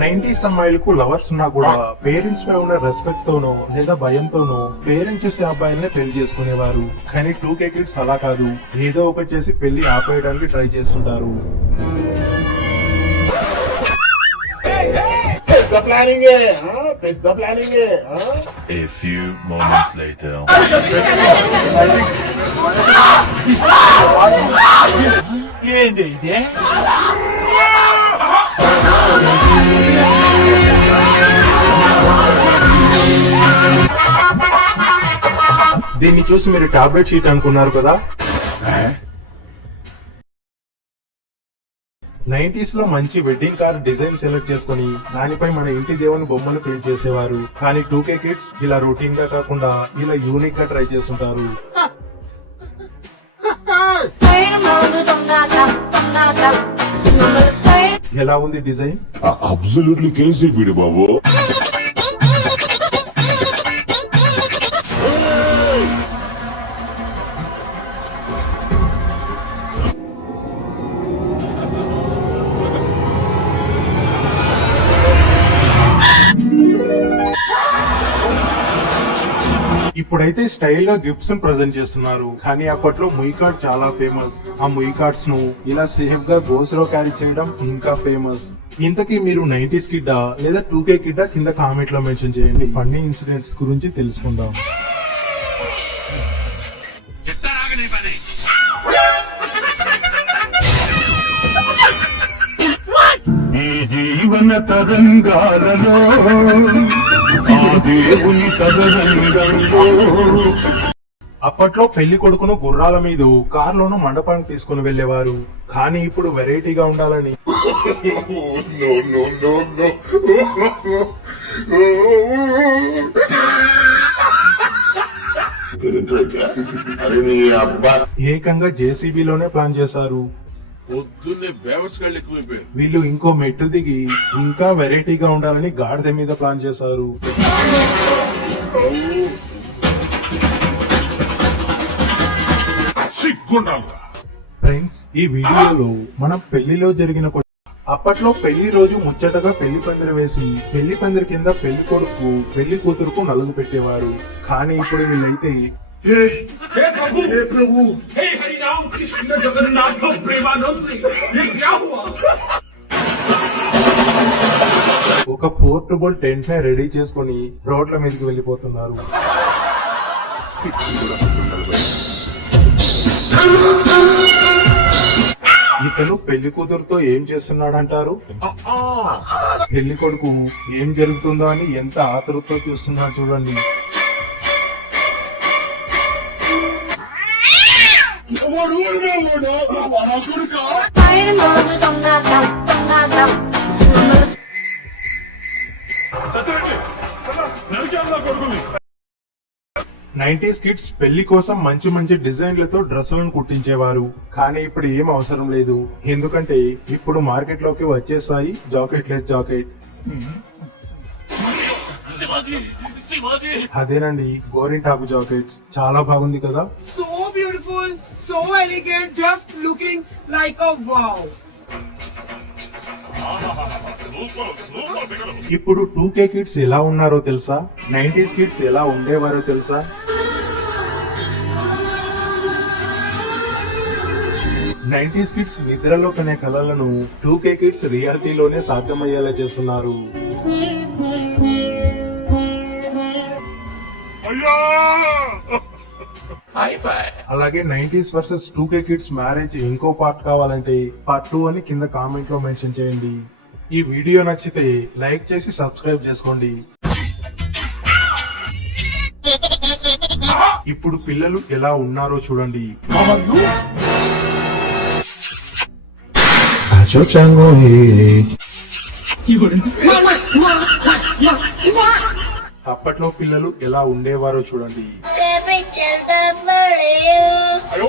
Nineties అమ్మాయిలకు lovers ఉన్నా కూడా పేరెంట్స్ పై ఉన్న రెస్పెక్ట్ తోనో లేదా భయంతోనో పేరెంట్స్ చూసే అబ్బాయిలనే పెళ్ళి చేసుకునేవారు. కానీ టూ కే కిడ్స్ అలా కాదు. ఏదో ఒకటి చేసి పెళ్ళి ఆపేయడానికి ట్రై చేస్తుంటారు. పెద్ద ప్లానింగ్ పెద్ద planning A few moments later. ఏంది ఇదే? దీన్ని చూసి మీరు టాబ్లెట్ షీట్ అనుకున్నారు కదా? నైన్టీస్లో మంచి వెడ్డింగ్ కార్ డిజైన్ సెలెక్ట్ చేసుకుని దానిపై మన ఇంటి దేవుని బొమ్మలు ప్రింట్ చేసేవారు. కానీ టూ కే కిడ్స్ ఇలా రొటీన్గా కాకుండా ఇలా యూనిక్గా ట్రై చేస్తుంటారు. ఎలా ఉంది డిజైన్ అబ్సల్యూట్లీ కేసీపీడి బాబు ఇప్పుడైతే స్టైల్గా గిఫ్ట్స్ ప్రజెంట్ చేస్తున్నారు. కానీ అప్పట్లో ముయి కార్డ్ చాలా ఫేమస్ ఆ ముయి కార్డ్స్ను ఇలా సేఫ్గా గోస్లో క్యారీ చేయడం ఇంకా ఫేమస్ ఇంతకీ మీరు నైన్టీస్ కిడ్డా లేదా టూ కే కిడ్డా కింద కామెంట్లో మెన్షన్ చేయండి. ఫన్నీ ఇన్సిడెంట్స్ గురించి తెలుసుకుందాం. జీవన తరంగాలలో ఆ దేవుని అప్పట్లో పెళ్ళి కొడుకును గుర్రాల మీద కార్లోను మండపానికి తీసుకుని వెళ్ళేవారు కానీ ఇప్పుడు వెరైటీగా ఉండాలని. ఏకంగా జేసీబీలోనే ప్లాన్ చేశారు. పొద్దున్నే బేవస్గాళ్ళు ఎక్కువైపోయారు వీళ్ళు ఇంకో మెట్టు దిగి ఇంకా వెరైటీగా ఉండాలని గాడిద మీద ప్లాన్ చేశారు. ఫ్రెండ్స్ ఈ వీడియోలో మనం పెళ్ళిలో జరిగిన అప్పట్లో పెళ్ళి రోజు ముచ్చటగా పెళ్ళి పందిరి వేసి పెళ్ళి పందిరి కింద పెళ్ళి కొడుకు పెళ్ళి కూతురుకు నలుగు పెట్టేవారు. కానీ ఇప్పుడు వీళ్ళైతే कृष्ण जगन्नाथ प्रेमानंद ये क्या हुआ ఒక పోర్టబుల్ టెంట్ నే రెడీ చేసుకుని రోడ్ల మీదకి వెళ్లిపోతున్నారు ఇతను పెళ్లి కూతురుతో ఏం చేస్తున్నాడంటారు పెళ్లి కొడుకు ఏం జరుగుతుందో అని ఎంత ఆతృతతో చూస్తున్నాడు చూడండి నైన్టీస్ కిడ్స్ పెళ్ళి కోసం మంచి మంచి డిజైన్లతో డ్రెస్సులను కుట్టించేవారు. కానీ ఇప్పుడు ఏం అవసరం లేదు. ఎందుకంటే ఇప్పుడు మార్కెట్లోకి వచ్చేసాయి జాకెట్. లెస్ జాకెట్ అదేనండి గోరింటాకు జాకెట్స్. చాలా బాగుంది కదా? Beautiful, so elegant, just looking like a wow. ఇప్పుడు టూ కే కిడ్స్ ఎలా ఉన్నారో తెలుసా? నైన్టీస్ కిడ్స్ ఎలా ఉండేవారో తెలుసా? నైన్టీస్ కిడ్స్ నిద్రలో కనే కలలను టూ కే కిడ్స్ రియాలిటీలోనే సాధ్యమయ్యేలా చేస్తున్నారు. అలాగే nineties versus two K kids marriage ఇంకో పార్ట్ కావాలంటే పార్ట్ టూ అని కింద కామెంట్లో మెన్షన్ చేయండి. ఈ వీడియో నచ్చితే లైక్ చేసి సబ్స్క్రైబ్ చేసుకోండి. ఇప్పుడు పిల్లలు ఎలా ఉన్నారో చూడండి. అప్పట్లో పిల్లలు ఎలా ఉండేవారో చూడండి. Ay,